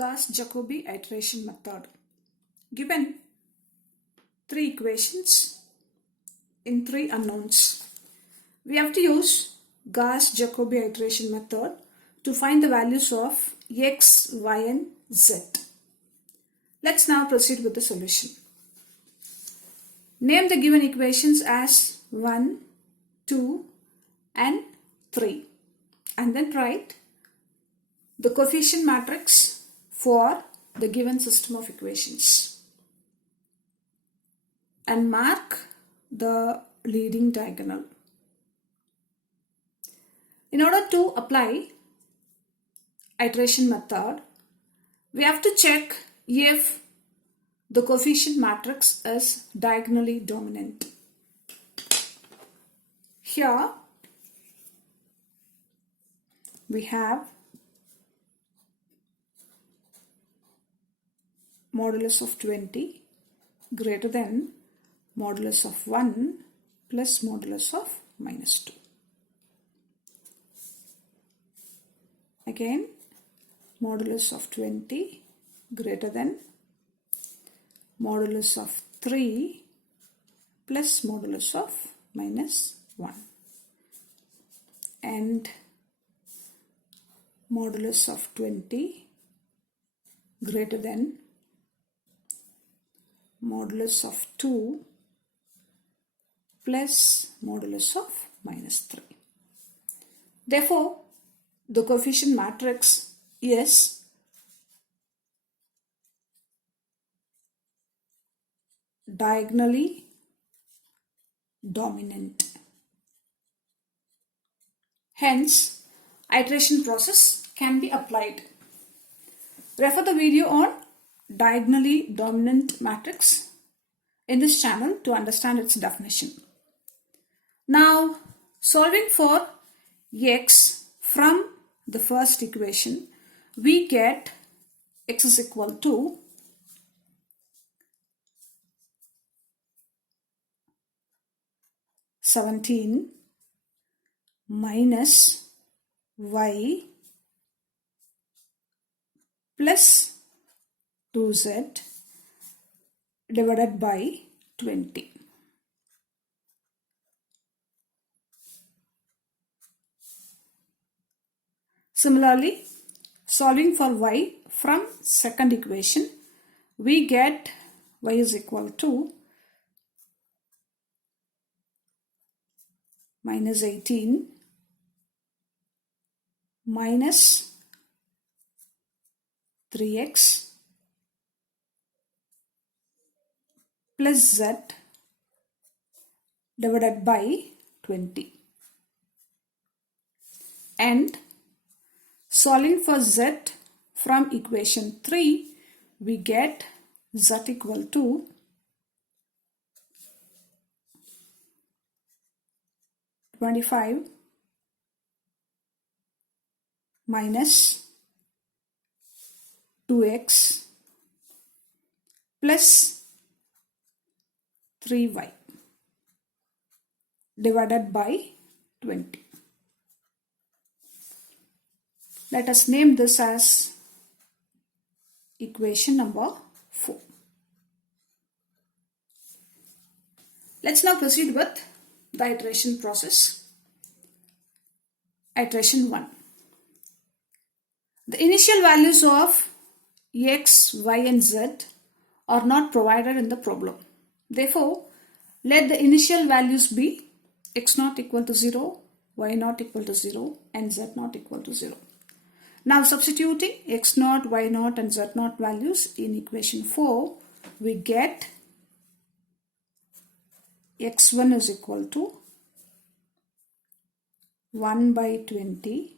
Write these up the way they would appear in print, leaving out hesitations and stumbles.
Gauss-Jacobi Iteration Method. Given three equations in three unknowns, we have to use Gauss-Jacobi Iteration Method to find the values of x, y and z. Let's now proceed with the solution. Name the given equations as 1, 2 and 3 and then write the coefficient matrix for the given system of equations and mark the leading diagonal. In order to apply iteration method, we have to check if the coefficient matrix is diagonally dominant. Here we have modulus of 20 greater than modulus of 1 plus modulus of minus 2. Again, modulus of 20 greater than modulus of 3 plus modulus of minus 1 and modulus of 20 greater than modulus of 2 plus modulus of minus 3. Therefore, the coefficient matrix is diagonally dominant. Hence, iteration process can be applied. Refer the video on diagonally dominant matrix in this channel to understand its definition. Now, solving for x from the first equation, we get x is equal to (17) minus y plus 2z divided by 20. Similarly, solving for y from second equation, we get y is equal to minus 18 minus 3x plus z divided by 20. And solving for z from equation 3, we get z equal to (25) minus 2x plus 3y divided by 20. Let us name this as equation number 4. Let's now proceed with the iteration process. Iteration 1. The initial values of x, y and z are not provided in the problem. Therefore, let the initial values be x not equal to 0, y not equal to 0 and z not equal to 0. Now substituting x naught, y naught and z naught values in equation 4, we get x1 is equal to 1 by 20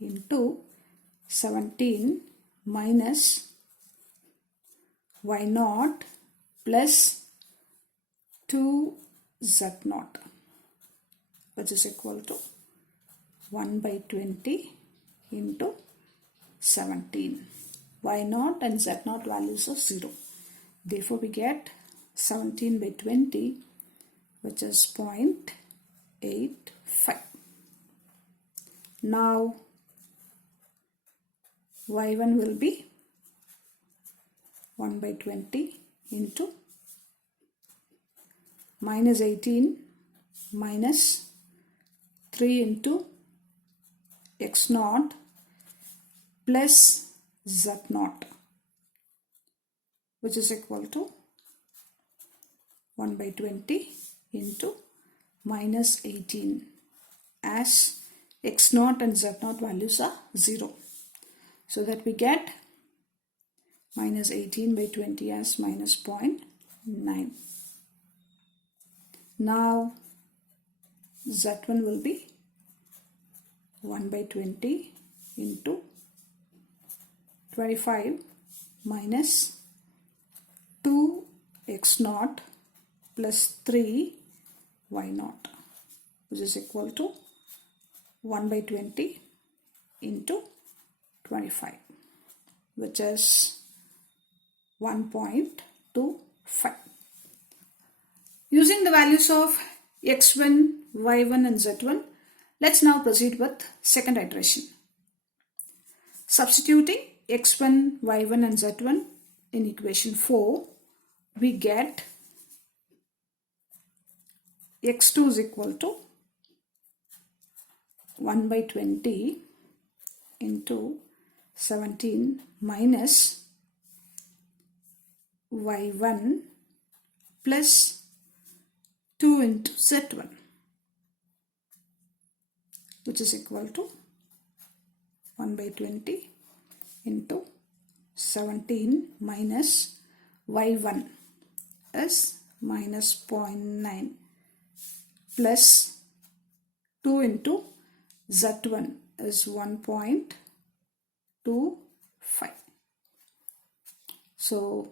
into 17 minus y naught plus 2z naught, which is equal to 1 by 20 into 17. Y naught and z naught values are 0. Therefore, we get 17 by 20, which is 0.85. Now y1 will be 1 by 20 into minus 18 minus 3 into x naught plus z naught, which is equal to 1 by 20 into minus 18, as x naught and z naught values are 0. So that we get minus 18 by 20 as minus 0.9. Now z1 will be 1 by 20 into 25 minus 2x naught plus 3y naught, which is equal to 1 by 20 into 25, which is 1.25. Using the values of x1, y1 and z1, let's now proceed with second iteration. Substituting x1, y1 and z1 in equation 4, we get x2 is equal to 1 by 20 into 17 minus y1 plus 2 into z1, which is equal to 1 by 20 into 17 minus y1 is minus 0.9 plus 2 into z1 is 1.25. So,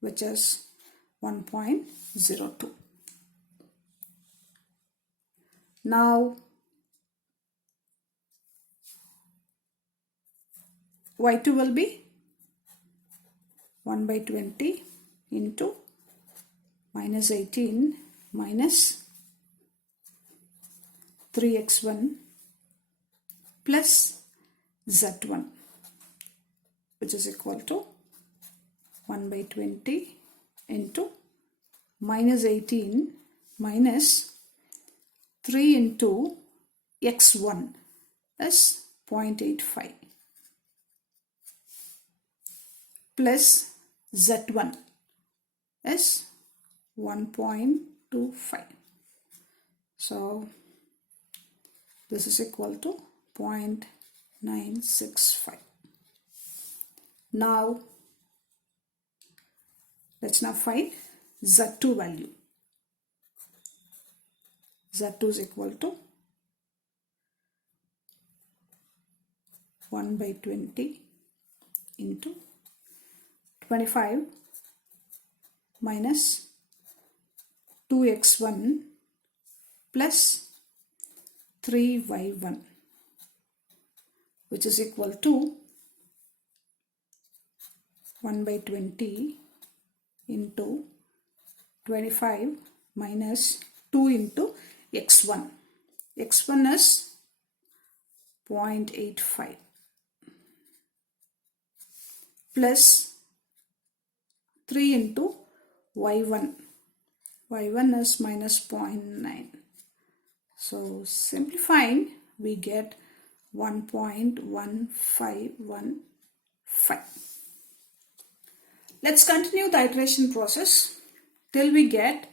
which is 1.02. Now, y2 will be 1 by 20 into minus 18 minus 3x1 plus z1, which is equal to 1 by 20 into minus 18 minus 3 into x1 is 0.85 plus z1 is 1.25. So this is equal to 0.965. Now let's now find z2 value. z2 is equal to 1 by 20 into 25 minus 2x1 plus 3y1, which is equal to 1 by 20 into 25 minus 2 into x1. x1 is 0.85 plus 3 into y1. y1 is minus 0.9. So simplifying, we get 1.1515. Let's continue the iteration process till we get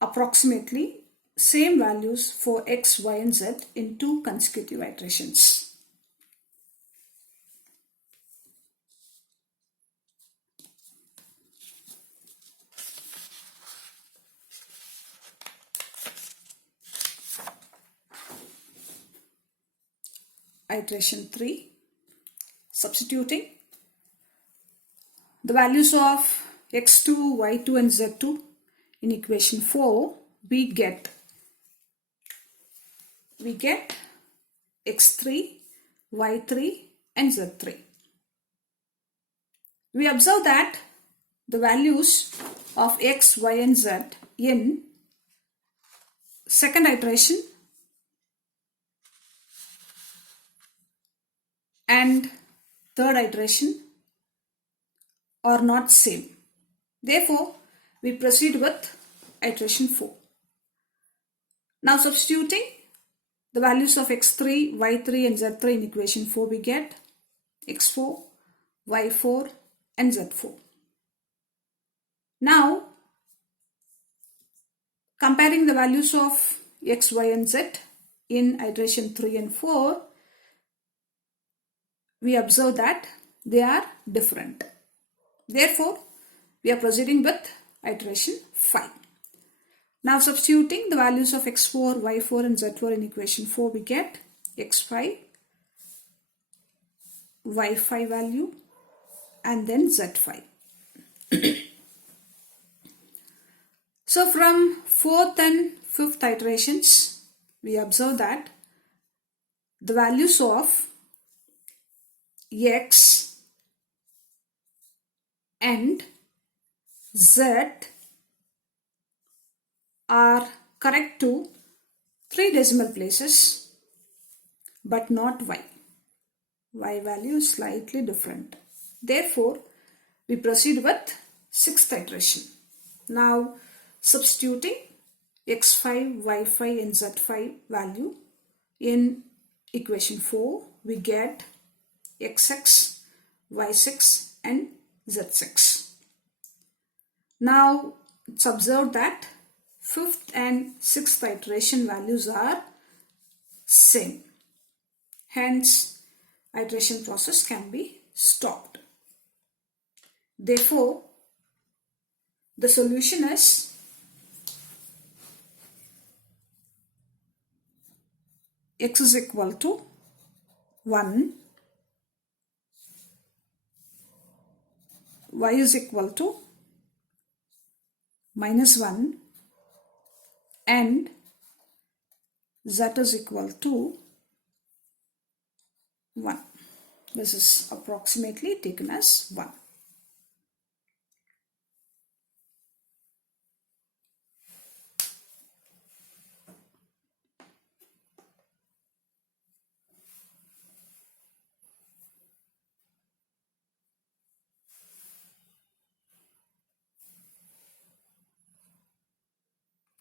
approximately same values for x, y and z in 2 consecutive iterations. Iteration 3, substituting the values of x2, y2 and z2 in equation 4, we get x3, y3 and z3. We observe that the values of x, y and z in second iteration and third iteration are not same. Therefore, we proceed with iteration 4. Now substituting the values of x3, y3 and z3 in equation 4, we get x4, y4 and z4. Now comparing the values of x, y and z in iteration 3 and 4, we observe that they are different. Therefore, we are proceeding with iteration 5. Now substituting the values of x4, y4 and z4 in equation 4, we get x5, y5 value and then z5. So from 4th and 5th iterations, we observe that the values of x and z are correct to 3 decimal places but not y. Y value is slightly different. Therefore, we proceed with 6th iteration. Now substituting x5, y5 and z5 value in equation 4, we get x6, y6 and z6. Now it's observed that 5th and 6th iteration values are same. Hence, iteration process can be stopped. Therefore, the solution is x is equal to 1, y is equal to -1 and z is equal to 1. This is approximately taken as 1.